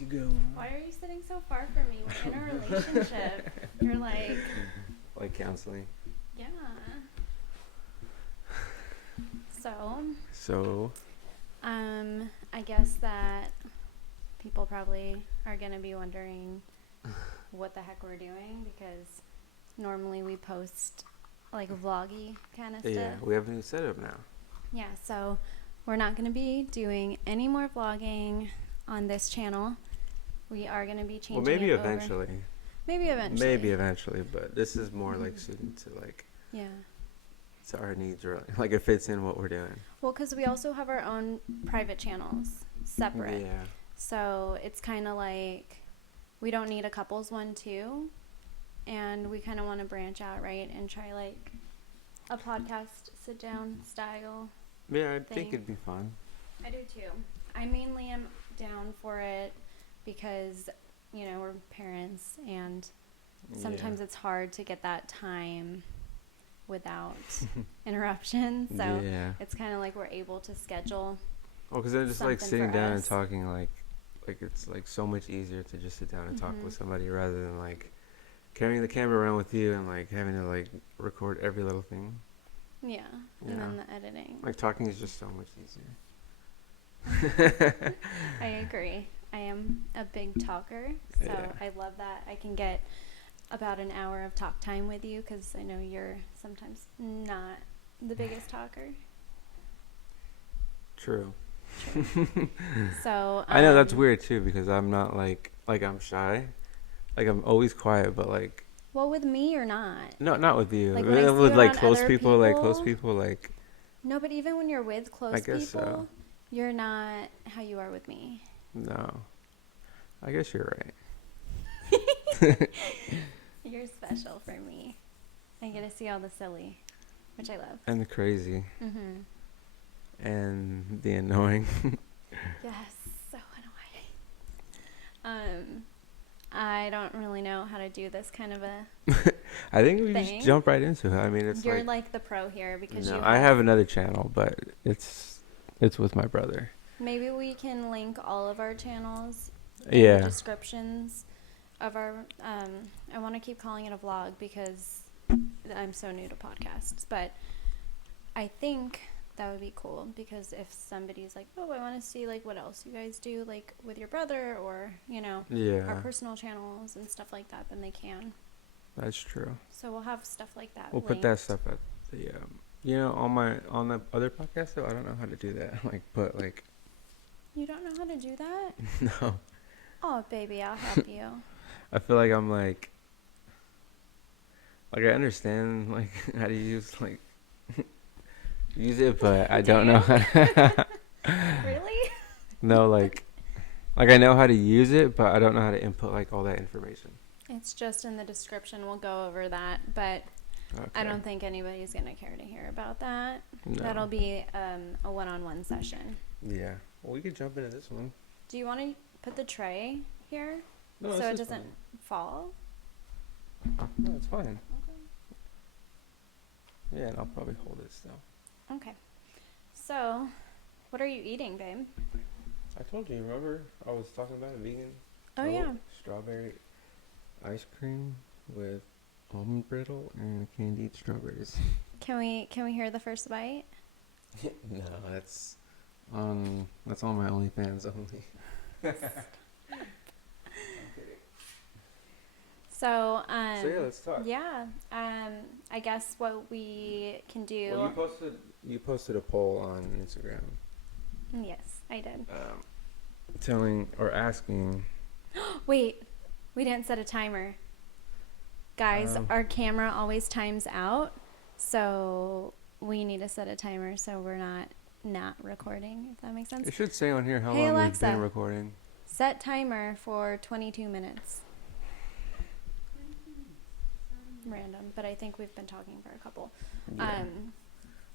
you go. Why are you sitting so far from me? We're in a relationship. You're like... Like counseling. Yeah. So... I guess that people probably are going to be wondering what the heck we're doing, because normally we post like vloggy kind of stuff. Yeah, we have a new setup now. Yeah, so we're not going to be doing any more vlogging on this channel. We are going to be changing maybe it eventually. over. Maybe eventually, but this is more like suited to like... Yeah. To our needs, really. Like it fits in what we're doing. Well, because we also have our own private channels separate. Yeah. So it's kind of like we don't need a couples one too. And we kind of want to branch out, right? And try like a podcast sit down style. Yeah, I think it'd be fun. I do too. I mainly am down for it because, you know, we're parents and sometimes it's hard to get that time without interruption, so it's kind of like we're able to schedule. Well, because then just like sitting down and talking, like it's like so much easier to just sit down and talk with somebody rather than like carrying the camera around with you and like having to like record every little thing. Yeah, and then the editing. Like talking is just so much easier. I agree. I am a big talker, so I love that. I can get about an hour of talk time with you because I know you're sometimes not the biggest talker. True. So I know that's weird too because I'm not like I'm shy, like I'm always quiet, but like. Well, with me you're not. No, not with you. Like with like close people, like. No, but even when you're with close people, so. You're not how you are with me. No, I guess you're right. You're special for me. I get to see all the silly, which I love. And the crazy. Mm-hmm. And the annoying. Yes, so annoying. I don't really know how to do this kind of a I think we just jump right into it. I mean, it's You're like the pro here because I have another channel, but it's with my brother. Maybe we can link all of our channels in the descriptions of our I want to keep calling it a vlog because I'm so new to podcasts, but I think that would be cool because if somebody's like, oh, I want to see like what else you guys do like with your brother or, you know, our personal channels and stuff like that, then they can. That's true. So we'll have stuff like that. We'll put that stuff at the you know, on the other podcast though, I don't know how to do that. Like put like. You don't know how to do that? No. Oh, baby, I'll help you. I feel like I'm like I understand like how to use it, but I don't know how to. Really? No, like I know how to use it, but I don't know how to input like all that information. It's just in the description. We'll go over that, but I don't think anybody's going to care to hear about that. No. That'll be a one-on-one session. Yeah. Well, we could jump into this one. Do you want to put the tray here so it doesn't fall? No, it's fine. Okay. Yeah, and I'll probably hold it still. Okay. So, what are you eating, babe? I told you, remember? I was talking about a vegan. Oh, yeah. Strawberry ice cream with almond brittle and candied strawberries. Can we hear the first bite? No, that's on my OnlyFans only. So yeah, let's talk. Yeah. I guess what we can do. Well, you posted a poll on Instagram. Yes, I did. Telling or asking. Wait, we didn't set a timer. Guys, our camera always times out, so we need to set a timer so we're not recording, if that makes sense. It should say on here how long Alexa, we've been recording. Set timer for 22 minutes. Random, but I think we've been talking for a couple. Yeah.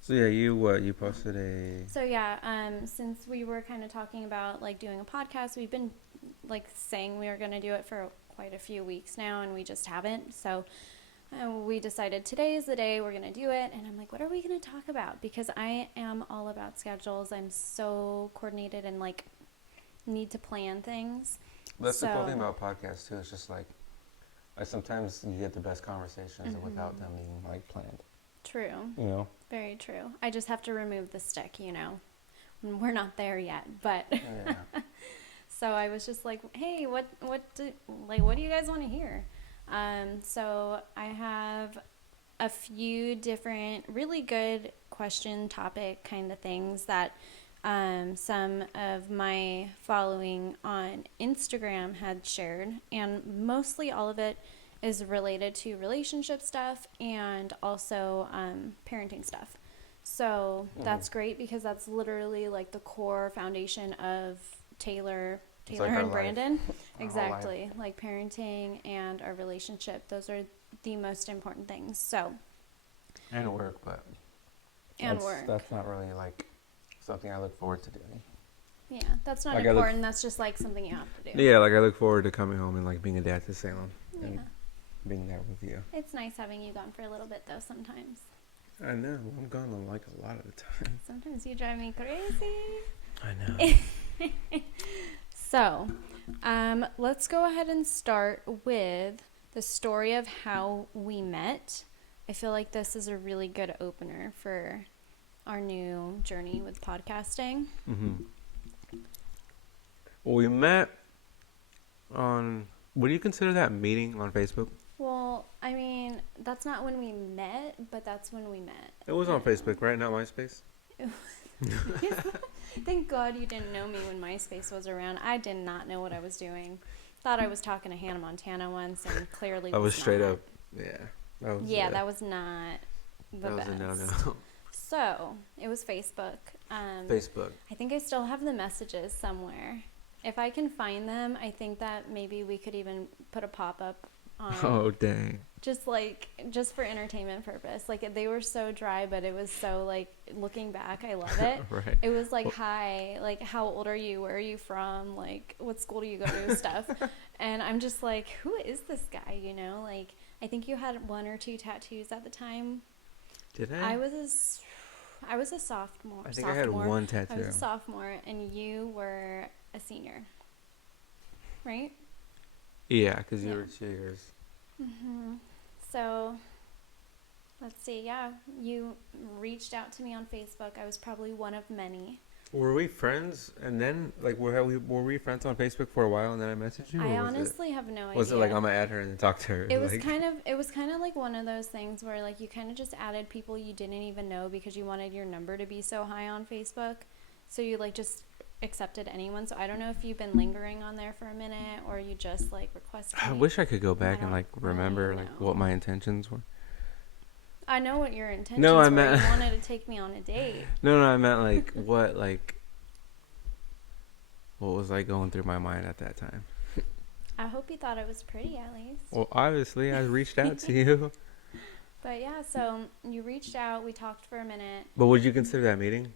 So yeah, you posted a. So yeah, since we were kind of talking about like doing a podcast, we've been like saying we were going to do it for quite a few weeks now, and we just haven't. So we decided today is the day we're going to do it, and I'm like, what are we going to talk about? Because I am all about schedules. I'm so coordinated and like need to plan things. That's the cool thing about podcasts too. It's just like sometimes you get the best conversations without them being like planned. True. You know. Very true. I just have to remove the stick. You know, we're not there yet, but. Yeah. So I was just like, hey, what do you guys want to hear? So I have a few different really good question topic kind of things that some of my following on Instagram had shared, and mostly all of it is related to relationship stuff and also parenting stuff. So that's great because that's literally like the core foundation of Taylor like and Brandon. Exactly. Like parenting and our relationship. Those are the most important things. So. And work, but. That's not really like something I look forward to doing. Yeah, that's not important. That's just like something you have to do. Yeah, like I look forward to coming home and like being a dad to Salem. Yeah. And being there with you. It's nice having you gone for a little bit though sometimes. I know. I'm gone like a lot of the time. Sometimes you drive me crazy. I know. So, let's go ahead and start with the story of how we met. I feel like this is a really good opener for our new journey with podcasting. Well, we met on... Would you consider that meeting on Facebook? Well, I mean, that's not when we met, but that's when we met. It was on Facebook, right? Not MySpace? Thank God you didn't know me when MySpace was around. I did not know what I was doing. Thought I was talking to Hannah Montana once, and clearly was straight up. Yeah. That was not the best. That was a no-no. So, it was Facebook. Facebook. I think I still have the messages somewhere. If I can find them, I think that maybe we could even put a pop-up on. Oh, dang. Just for entertainment purpose. Like, they were so dry, but it was so, like, looking back, I love it. Right. It was like, hi, like, how old are you? Where are you from? Like, what school do you go to? Stuff. And I'm just like, who is this guy, you know? Like, I think you had 1 or 2 tattoos at the time. Did I? I was a sophomore. I think I had 1 tattoo. I was a sophomore, and you were a senior. Right? Yeah, because you were 2 years. Mm-hmm. So, let's see. Yeah, you reached out to me on Facebook. I was probably one of many. Were we friends? And then, like, were we friends on Facebook for a while, and then I messaged you? I honestly have no idea. Was it like I'm gonna add her and then talk to her? It was kind of like one of those things where like you kind of just added people you didn't even know because you wanted your number to be so high on Facebook, so you like just accepted anyone. So I don't know if you've been lingering on there for a minute or you just like requested. I wish I could go back and like remember like what my intentions were. I know what your intentions were. You wanted to take me on a date. No, I meant like what was like going through my mind at that time. I hope you thought I was pretty at least. Well, obviously I reached out to you. But yeah, so you reached out, we talked for a minute. But would you consider that meeting?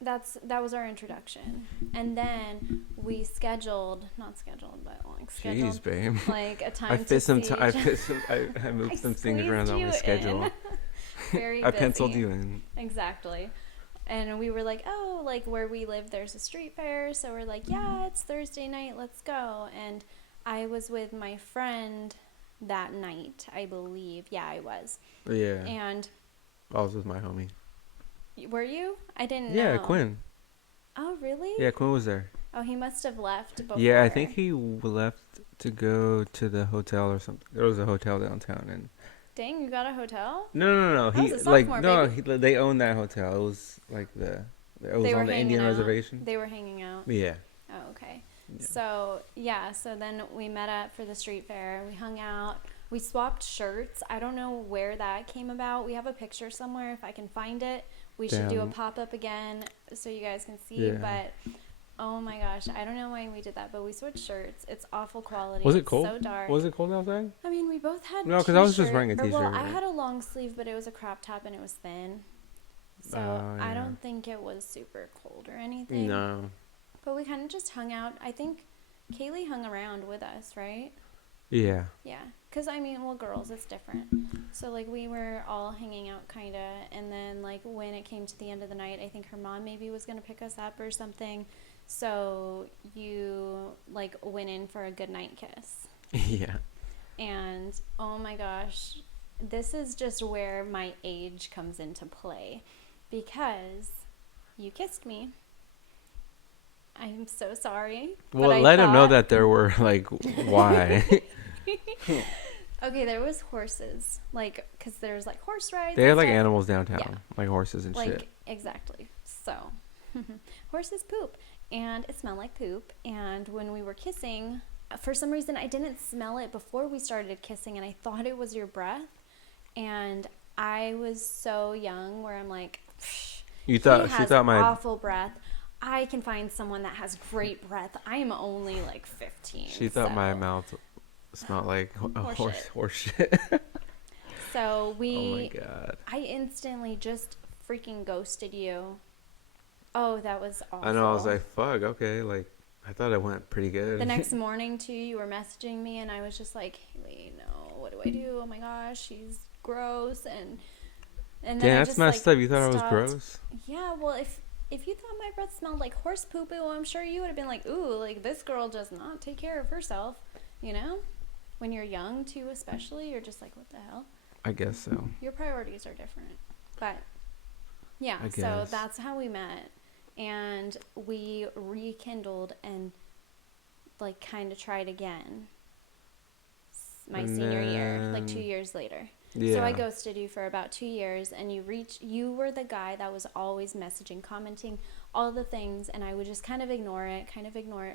That was our introduction, and then we not scheduled, but like scheduled. Jeez, babe. Like a time. I moved some things around on my schedule. Very busy. I penciled you in. Exactly, and we were like, oh, like where we live, there's a street fair, so we're like, yeah, it's Thursday night, let's go. And I was with my friend that night, I believe. Yeah, I was. Yeah. And I was with my homie. Were you? I didn't know. Yeah, Quinn. Oh, really? Yeah, Quinn was there. Oh, he must have left before. Yeah, I think he left to go to the hotel or something. There was a hotel downtown, and. Dang, you got a hotel? No. He was a sophomore, they owned that hotel. It was like it was on the Indian reservation. They were hanging out. Yeah. Oh, okay. Yeah. So then we met up for the street fair. We hung out. We swapped shirts. I don't know where that came about. We have a picture somewhere if I can find it. We should do a pop-up again so you guys can see. Yeah. But, oh my gosh, I don't know why we did that, but we switched shirts. It's awful quality. Was it cold? So dark. Was it cold outside? I mean, we both had No, because I was just wearing a t-shirt. Well, I had a long sleeve, but it was a crop top and it was thin. So yeah. I don't think it was super cold or anything. No. But we kind of just hung out. I think Kaylee hung around with us, right? Yeah. Yeah. Because, I mean, well, girls, it's different. So, like, we were all hanging out, kind of. And then, like, when it came to the end of the night, I think her mom maybe was going to pick us up or something. So you like went in for a goodnight kiss. Yeah. And oh my gosh, this is just where my age comes into play, because you kissed me. I'm so sorry. Well, let him know that there were, like, why. Okay, there was horses, like, because there's like horse rides. They have like animals downtown, like horses and like, shit. Exactly. So, horses poop, and it smelled like poop. And when we were kissing, for some reason, I didn't smell it before we started kissing, and I thought it was your breath. And I was so young, where I'm like, she thought my awful breath. I can find someone that has great breath. I am only like 15. She thought my mouth smelled like horse shit. So we. Oh my god. I instantly just freaking ghosted you. Oh, that was awful. I know. I was like, fuck. Okay, like I thought it went pretty good. The next morning too, you were messaging me, and I was just like, Haley, no, what do I do? Oh my gosh, she's gross, and then damn, that's messed up. You thought I was gross? Yeah. Well, if you thought my breath smelled like horse poo poo, I'm sure you would have been like, ooh, like this girl does not take care of herself, you know? When you're young, too, especially, you're just like, what the hell? I guess so. Your priorities are different. But, yeah, so that's how we met. And we rekindled and, like, kind of tried again my senior year, like 2 years later. Yeah. So I ghosted you for about 2 years, and you were the guy that was always messaging, commenting, all the things, and I would just kind of ignore it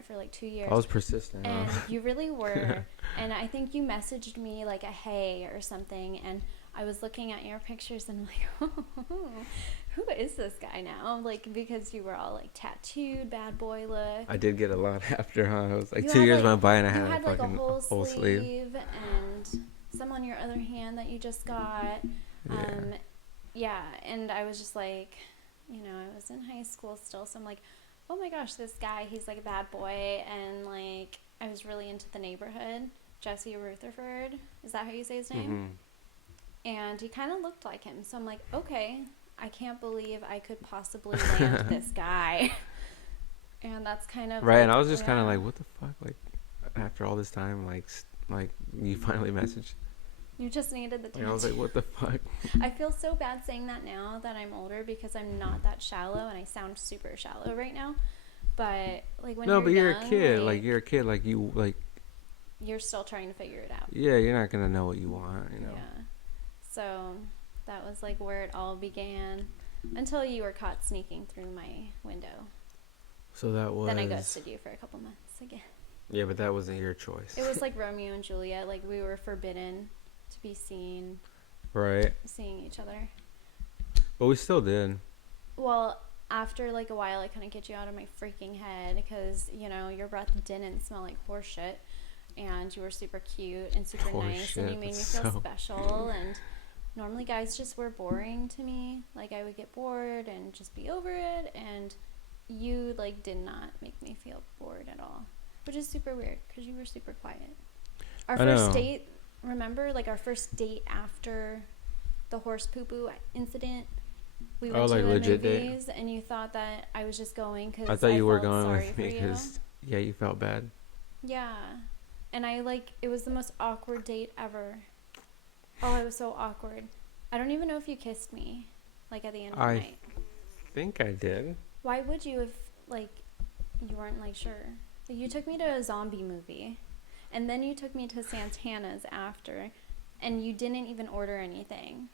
for like 2 years. I was persistent. And you really were. And I think you messaged me like a hey or something, and I was looking at your pictures and I'm like, oh, who is this guy now? Like, because you were all like tattooed, bad boy look. I did get a lot after, huh? It was like 2 years went by and I had like fucking a whole sleeve and some on your other hand that you just got. Yeah, and I was just like, you know, I was in high school still, so I'm like, oh my gosh, this guy, he's like a bad boy, and like, I was really into the neighborhood. Jesse Rutherford, is that how you say his name? Mm-hmm. And he kind of looked like him, so I'm like, okay, I can't believe I could possibly land this guy. And that's kind of right, like, and I was just kind of like, what the fuck, like, after all this time, like you finally messaged. You just needed the time. I was like, what the fuck? I feel so bad saying that now that I'm older, because I'm not that shallow, and I sound super shallow right now. But like when you're a kid, like you're a kid, like you like. You're still trying to figure it out. Yeah, you're not gonna know what you want, you know. Yeah. So that was like where it all began, until you were caught sneaking through my window. So that was. Then I ghosted you for a couple months again. Yeah, but that wasn't your choice. It was like Romeo and Juliet. Like, we were forbidden to be seen. Right. Seeing each other. But we still did. Well, after like a while, I couldn't get you out of my freaking head, because, you know, your breath didn't smell like horse shit, and you were super cute and super nice, and you made me feel special. And normally guys just were boring to me. Like, I would get bored and just be over it, and you like did not make me feel bored at all, which is super weird because you were super quiet. Our first date, remember, like our first date after the horse poo-poo incident, we went to the movies date? And you thought that I was just going because I thought you were going with me because you felt bad. Yeah, and I like, it was the most awkward date ever. Oh, it was so awkward. I don't even know if you kissed me, like, at the end of the night. I think I did. Why would you if, like, you weren't, like, sure? Like, you took me to a zombie movie, and then you took me to Santana's after, and you didn't even order anything.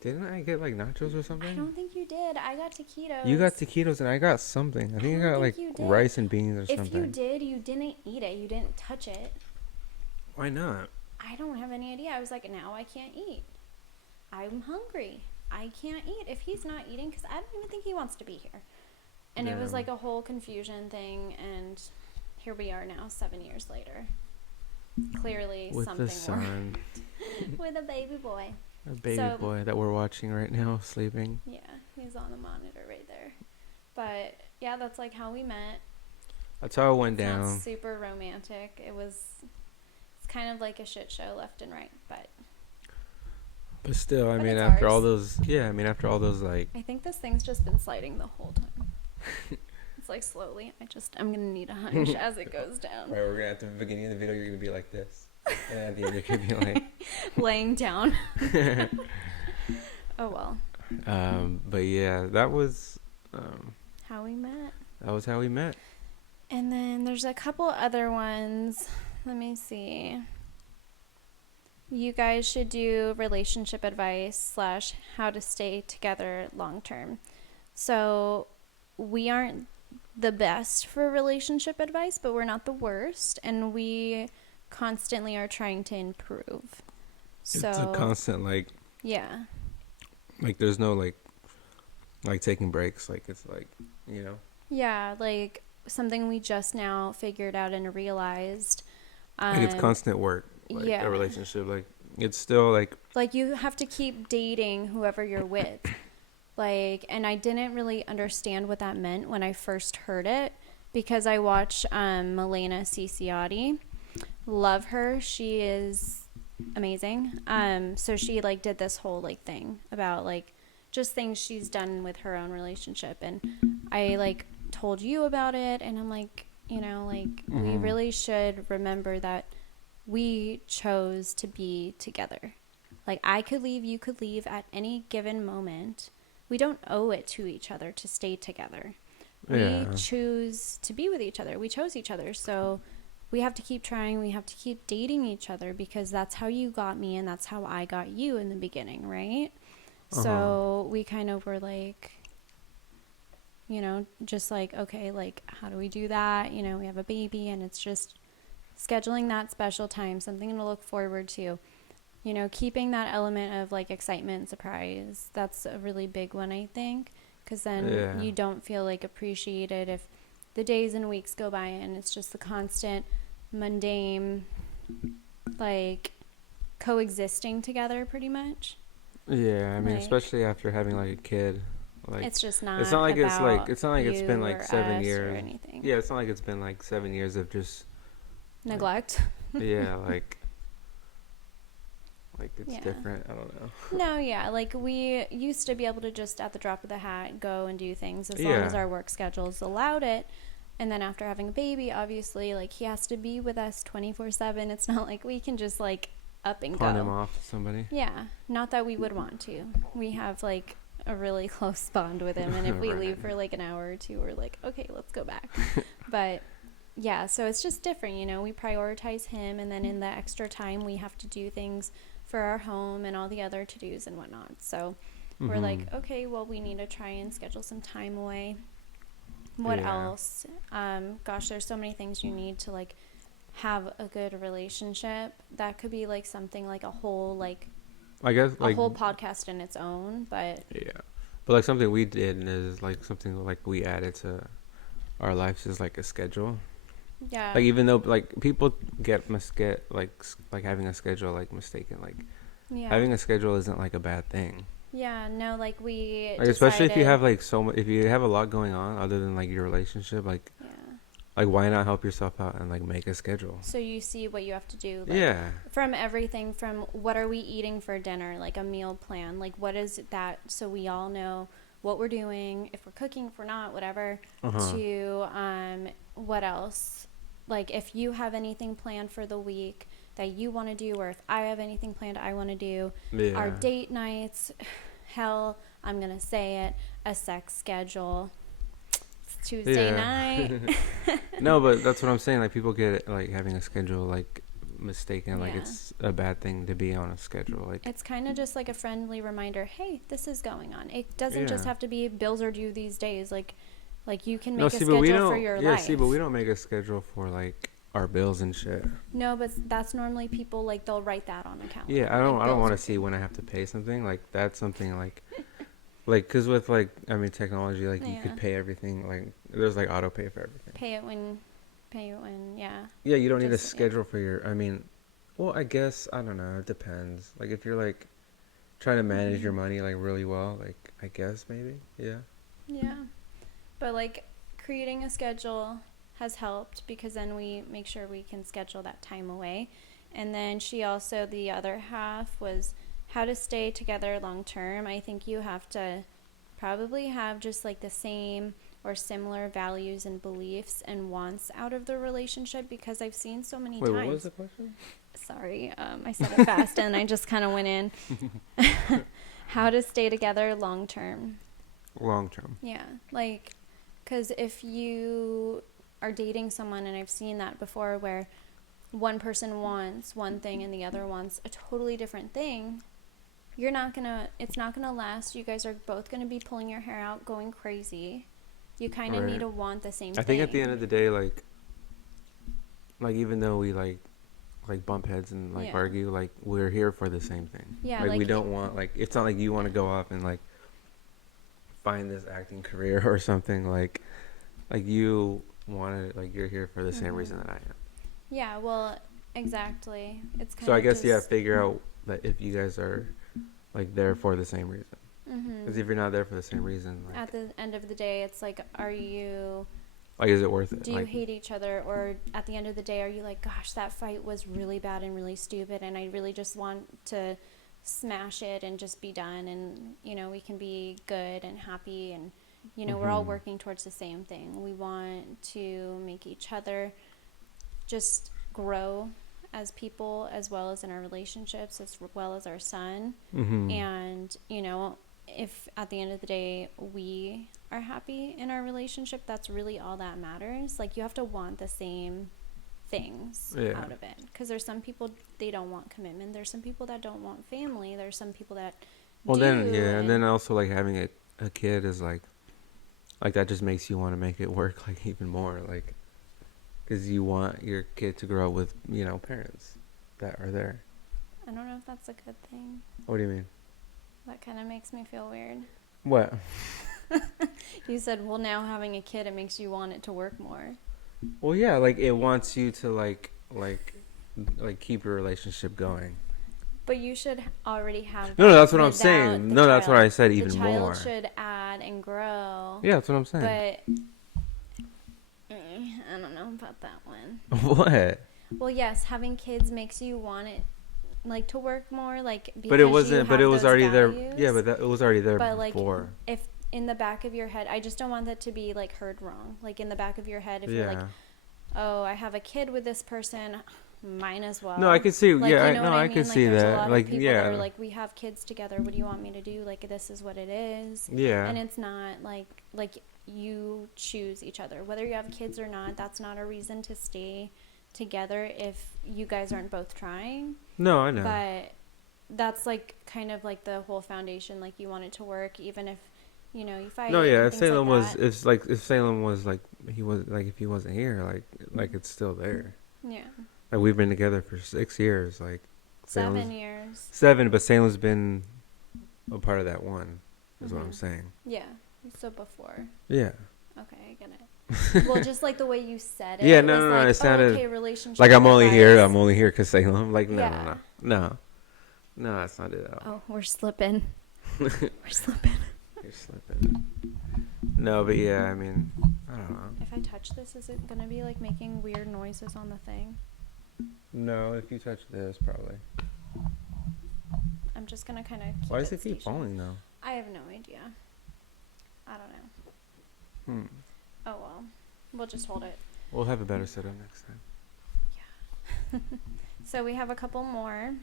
Didn't I get, like, nachos or something? I don't think you did. I got taquitos. You got taquitos, and I got something. I think I got, like, rice and beans or something. If you did, you didn't eat it. You didn't touch it. Why not? I don't have any idea. I was like, now I can't eat. I'm hungry. I can't eat if he's not eating, because I don't even think he wants to be here. And it was like a whole confusion thing, and here we are now, 7 years later. Clearly with something the son. With a baby boy. A baby boy that we're watching right now, sleeping. Yeah, he's on the monitor right there. But yeah, that's like how we met. That's how it went down. Not super romantic. It's kind of like a shit show left and right, but still, I mean, after all those, like, I think this thing's just been sliding the whole time. It's like slowly. I'm gonna need a hunch as it goes down. Right, we're gonna at the beginning of the video, you're gonna be like this, and at the end you're gonna be like laying down. Oh well. But yeah, that was How we met. That was how we met. And then there's a couple other ones. Let me see. You guys should do relationship advice / how to stay together long term. So we aren't the best for relationship advice, but we're not the worst, and we constantly are trying to improve. So it's a constant yeah. Like there's no like taking breaks. Like it's like, you know. Yeah, like something we just now figured out and realized. Like it's constant work. Like yeah. A relationship, like it's still like you have to keep dating whoever you're with. Like, and I didn't really understand what that meant when I first heard it, because I watch Milena Ciciotti. Love her. She is amazing. So she like did this whole like thing about like just things she's done with her own relationship, and I like told you about it, and I'm like, you know, like we really should remember that we chose to be together. Like I could leave, you could leave at any given moment. We don't owe it to each other to stay together. We choose to be with each other. We chose each other. So we have to keep trying. We have to keep dating each other, because that's how you got me and that's how I got you in the beginning, right? So we kind of were like, you know, just like, okay, like how do we do that? You know, we have a baby, and it's just scheduling that special time, something to look forward to. You know, keeping that element of like excitement and surprise. That's a really big one, I think, because then you don't feel like appreciated if the days and weeks go by and it's just the constant mundane, like coexisting together pretty much. Yeah, I mean, like, especially after having like a kid. Like, it's just not. It's not like it's like it's been like 7 years or anything. Yeah, it's not like it's been like 7 years of just neglect. Like, yeah, like it's different. I don't know. No, yeah, like we used to be able to just at the drop of the hat go and do things as long as our work schedules allowed it. And then after having a baby, obviously, like he has to be with us 24/7. It's not like we can just like up and pawn go. him off to somebody. Yeah, not that we would want to. We have like a really close bond with him, and if we leave for like an hour or two, we're like, okay, let's go back. But yeah, so it's just different, you know. We prioritize him, and then in the extra time, we have to do things for our home and all the other to-dos and whatnot. So we're like, okay, well, we need to try and schedule some time away. What else? Gosh, there's so many things you need to like have a good relationship. That could be like something like a whole like I guess a whole podcast in its own. But but like something we did is like something like we added to our lives is like a schedule. Yeah. Like even though like people must get like having a schedule like mistaken, like having a schedule isn't like a bad thing. Yeah, no, like we like especially if you have like if you have a lot going on other than like your relationship, like like why not help yourself out and like make a schedule so you see what you have to do, like, from everything from what are we eating for dinner, like a meal plan, like what is that, so we all know what we're doing, if we're cooking, if we're not, whatever, to what else, like if you have anything planned for the week that you want to do, or if I have anything planned I want to do, our date nights, hell, I'm gonna say it, a sex schedule. It's Tuesday night. No, but that's what I'm saying, like people get like having a schedule like mistaken, like it's a bad thing to be on a schedule. Like it's kind of just like a friendly reminder, hey, this is going on. It doesn't just have to be bills are due these days, like you can make a schedule for your life. But we don't make a schedule for like our bills and shit. No, but that's normally people like they'll write that on a calendar. Yeah, I don't want to see when I have to pay something. Like that's something like like because with like I mean technology, like you could pay everything, like there's like auto pay for everything. Pay it when yeah you don't need a schedule for your, I mean, well, I guess I don't know, it depends. Like if you're like trying to manage your money like really well, like I guess maybe yeah but like creating a schedule has helped, because then we make sure we can schedule that time away. And then she also, the other half was how to stay together long term. I think you have to probably have just like the same or similar values and beliefs and wants out of the relationship, because I've seen so many times. Wait, what was the question? Sorry, I said it fast and I just kind of went in. How to stay together long term. Long term. Yeah, like, because if you are dating someone, and I've seen that before, where one person wants one thing and the other wants a totally different thing, it's not gonna last. You guys are both gonna be pulling your hair out, going crazy. You kind of need to want the same thing. I think at the end of the day, like even though we like bump heads and like argue, like we're here for the same thing. Yeah, like we don't want, like, it's not like you want to go off and like find this acting career or something, like you want to, like, you're here for the same reason that I am. Yeah, well, exactly. It's kind so of I guess figure out that if you guys are like there for the same reason. Because if you're not there for the same reason, like, at the end of the day, it's like, are you, like, is it worth it? do you hate each other? Or at the end of the day, are you like, gosh, that fight was really bad and really stupid, and I really just want to smash it and just be done, and, you know, we can be good and happy, and, you know, we're all working towards the same thing. We want to make each other just grow as people, as well as in our relationships, as well as our son. And, you know, if at the end of the day we are happy in our relationship, that's really all that matters. Like, you have to want the same things out of it, because there's some people, they don't want commitment. There's some people that don't want family. There's some people that do. And then also, like, having a kid is like that just makes you want to make it work, like, even more, like, because you want your kid to grow up with, you know, parents that are there. I don't know if that's a good thing. What do you mean? That kind of makes me feel weird. What? You said, well, now having a kid, it makes you want it to work more. Well, yeah, like, it wants you to like keep your relationship going. But you should already have. No, that's what I'm saying. No, that's what I said. Even more. The child should add and grow. Yeah, that's what I'm saying. But I don't know about that one. What? Well, yes, having kids makes you want it, like, to work more, like, because but it wasn't. But it was already values. there. Yeah, but it was already there but, before. Like, if in the back of your head, I just don't want that to be, like, heard wrong. Like, in the back of your head, if you're like, oh, I have a kid with this person, might as well. No, I can see. Like, yeah, you know what I can mean? see like, that. Like, that are like, we have kids together. What do you want me to do? Like, this is what it is. Yeah. And it's not like you choose each other, whether you have kids or not. That's not a reason to stay together if you guys aren't both trying. No, I know. But that's, like, kind of like the whole foundation. Like, you want it to work, even if, you know, you fight. No, yeah. If Salem like was, if Salem was like, he was like, if he wasn't here, like it's still there. Yeah. Like, we've been together for 6 years, like 7 years. 7, but Salem's been a part of that one, is what I'm saying. Yeah. So before. Yeah. Okay, I get it. Well, just like the way you said it. Yeah, it was like, it sounded okay, relationship. like I'm only here because Salem. Like, no, that's not it at all. Oh, we're slipping. We're slipping. You're slipping. No, but yeah, I mean, I don't know. If I touch this, is it gonna be like making weird noises on the thing? No, if you touch this, probably. I'm just gonna kind of. Why does it keep falling though? I have no idea. I don't know. Oh well, we'll just hold it. We'll have a better setup next time. Yeah. So we have a couple more.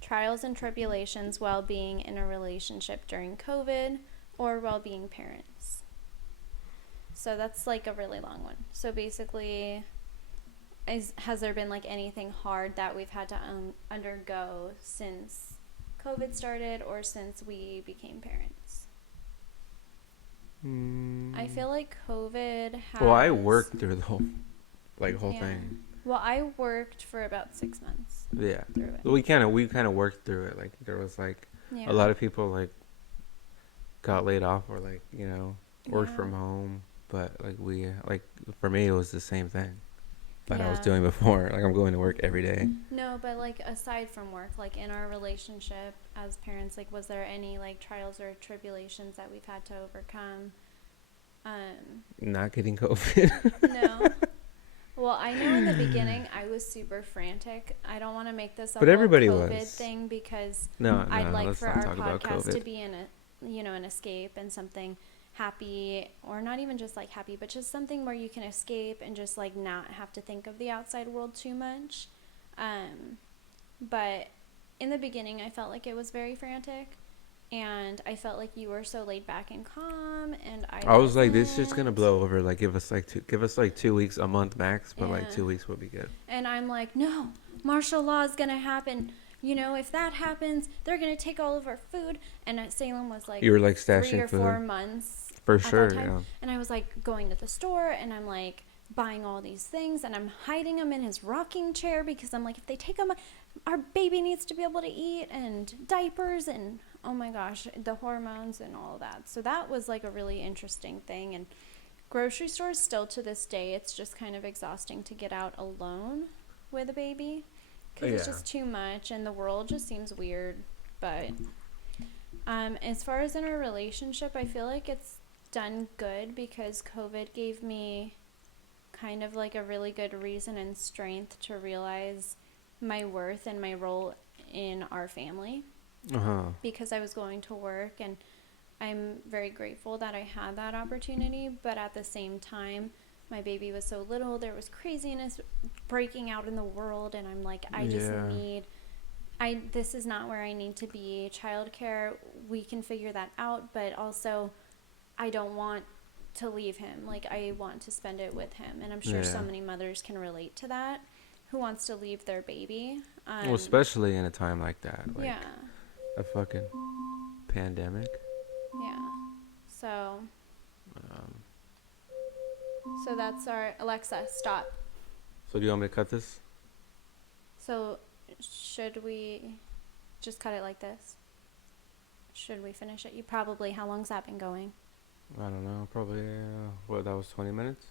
Trials and tribulations while being in a relationship during COVID, or while being parents. So that's like a really long one. So basically, has there been like anything hard that we've had to undergo since COVID started, or since we became parents? I feel like COVID has... Well, I worked through the whole thing. Well, I worked for about 6 months. Yeah. Through it. Well, we kind of worked through it. Like, there was like a lot of people like got laid off, or like, you know, worked from home. But like for me, it was the same thing that I was doing before. Like, I'm going to work every day. No, but like aside from work, like in our relationship as parents, like, was there any like trials or tribulations that we've had to overcome? Not getting COVID. No. Well, I know in the beginning I was super frantic. I don't want to make this a but whole everybody COVID was. thing, because no, I'd like let's for not our talk about podcast COVID. to be an escape and something happy, or not even just like happy, but just something where you can escape and just like not have to think of the outside world too much. But in the beginning, I felt like it was very frantic, and I felt like you were so laid back and calm, and I was like, this is just gonna blow over. Like, give us like 2 weeks, a month max, but like 2 weeks would be good. And I'm like, no, martial law is gonna happen. You know, if that happens, they're gonna take all of our food. And Salem was like, you were like stashing 3 or 4 food. months For sure, yeah. And I was like going to the store, and I'm like buying all these things, and I'm hiding him in his rocking chair because I'm like, if they take him, our baby needs to be able to eat, and diapers, and oh my gosh, the hormones and all that. So that was like a really interesting thing. And grocery stores still to this day, it's just kind of exhausting to get out alone with a baby because it's just too much, and the world just seems weird. But as far as in our relationship, I feel like it's done good because COVID gave me kind of like a really good reason and strength to realize my worth and my role in our family. Because I was going to work, and I'm very grateful that I had that opportunity. But at the same time, my baby was so little, there was craziness breaking out in the world, and I'm like, I just this is not where I need to be. Childcare, we can figure that out, but also I don't want to leave him. Like, I want to spend it with him, and I'm sure so many mothers can relate to that. Who wants to leave their baby? Well, especially in a time like that. Like, yeah. A fucking pandemic. Yeah. So. So that's our Alexa. Stop. So do you want me to cut this? So should we just cut it like this? Should we finish it? How long's that been going? I don't know. Probably, that was 20 minutes?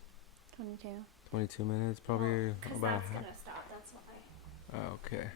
22. 22 minutes, probably Because about that's going to stop. That's why. Oh, okay.